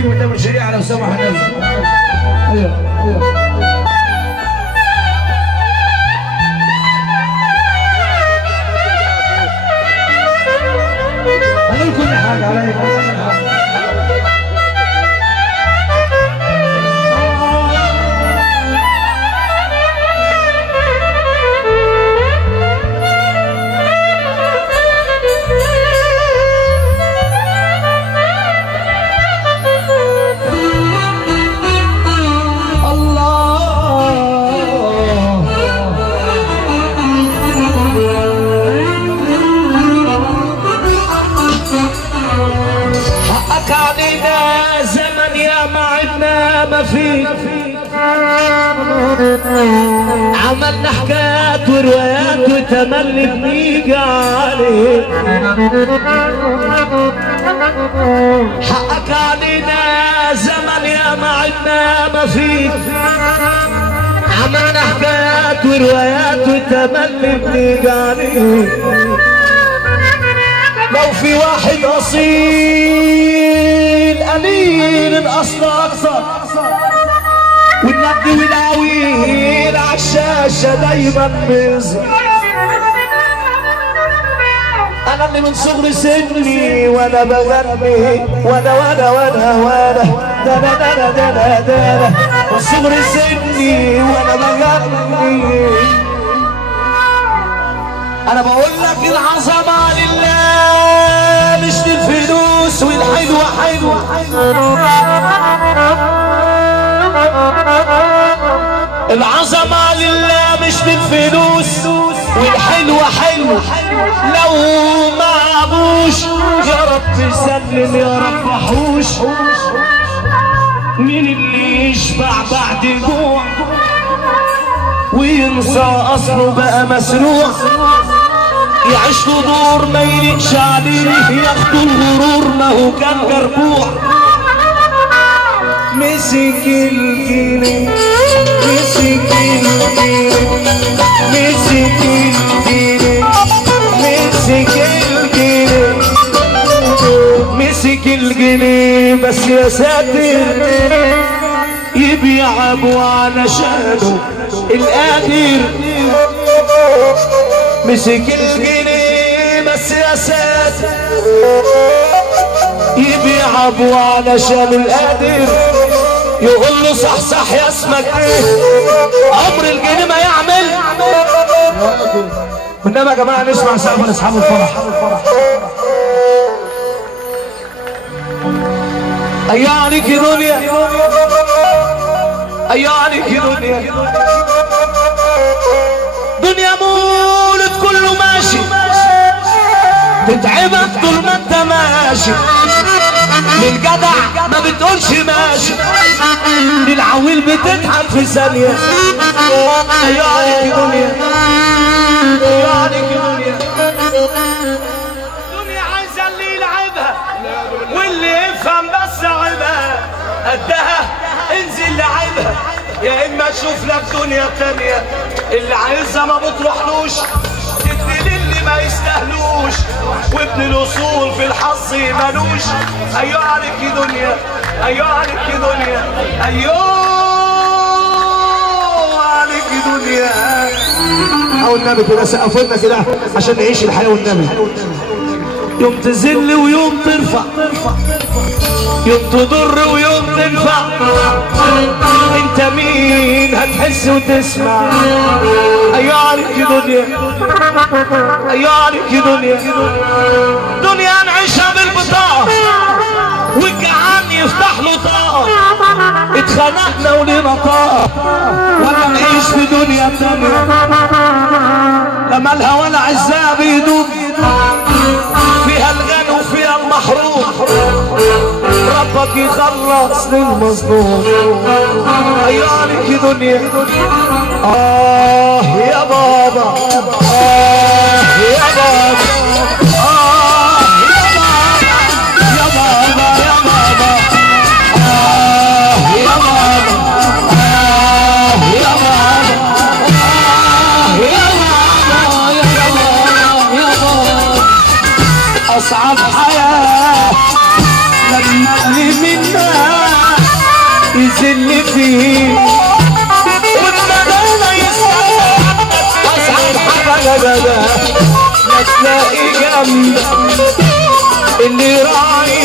نجم قدام الشريعه على اسامه حنان. ايوه هنقول كل حاجه عليك. عملنا حكايات وروايات وتملي بنيجي عليه. حقك علينا زمن يا ما عدنا ما فيك. عملنا حكايات وروايات وتملي بنيجي عليه. لو في واحد اصيل قليل الاصل اكثر، والنبض والعويل عالشاشة دايما بيظهر. أنا اللي من صغر سني وأنا بغني وأنا من صغر سني وأنا بغني. أنا بقول لك العظمة لله مش للفلوس والحلوة حلوة. العظمة لله مش للفلوس والحلوة حلوة. لو ما عبوش يا رب سلم يا رب حوش. مين اللي يشبع بعد جوع وينسى أصله بقى مسروع؟ يعيش له دور ما يليقش عليه، ياخدوا الغرور ما هو كان جربوع. مسك الجنيه مسك الجنيه مسك الجنيه مسك الجنيه مسك الجنيه. بس يا ساتر يبيع ابو علشانه القادر. مسك الجنيه بس يا ساتر يبيع ابو علشانه القادر. يقول له صح صح يا اسمك ايه عمر الجنيه ما يعمل. انما يا جماعه نسمع سقف لاصحاب الفرح. ايوه عليك يا دنيا ايوه عليك يا دنيا. دنيا مولد كله ماشي تتعبك طول ما انت ماشي. للجدع ما بتقولش ماشي، للعويل بتضحك في ثانية. ايوه عليك يا دنيا ايوه عليك يا دنيا. دنيا عايزة اللي يلعبها واللي يفهم بس عيبها. قدها انزل لعبها يا اما تشوف لك دنيا تانية. اللي عايزها ما بتروحلوش تدي للي ما يستاهلوش، وابن الاصول في الحظ مالوش. ايوه عليك يا دنيا ايوه عليك يا دنيا ايوه عليك يا دنيا. او النبي كده سقفوا لنا كده عشان نعيش الحياه والنبي. يوم تذل ويوم ترفع، يوم تضر ويوم تنفع. انت مين هتحس وتسمع. ايوه عليك يا دنيا ايوه عليك يا دنيا. دنيا نعيشها بالبطاقة والجعان يفتح له طاقة. اتخنقنا ولينا طاقة ولا نعيش في دنيا تانية. لا مالها ولا عزها بيدوم، فيها الغني وفيها المحروم. ربك يخلص للمظلوم. ايوه عليك يا دنيا. يا بابا يا بابا يا بابا يا بابا يا بابا يا بابا يا بابا. أصعب حياة لما منها تلاقي جنبك اللي راعي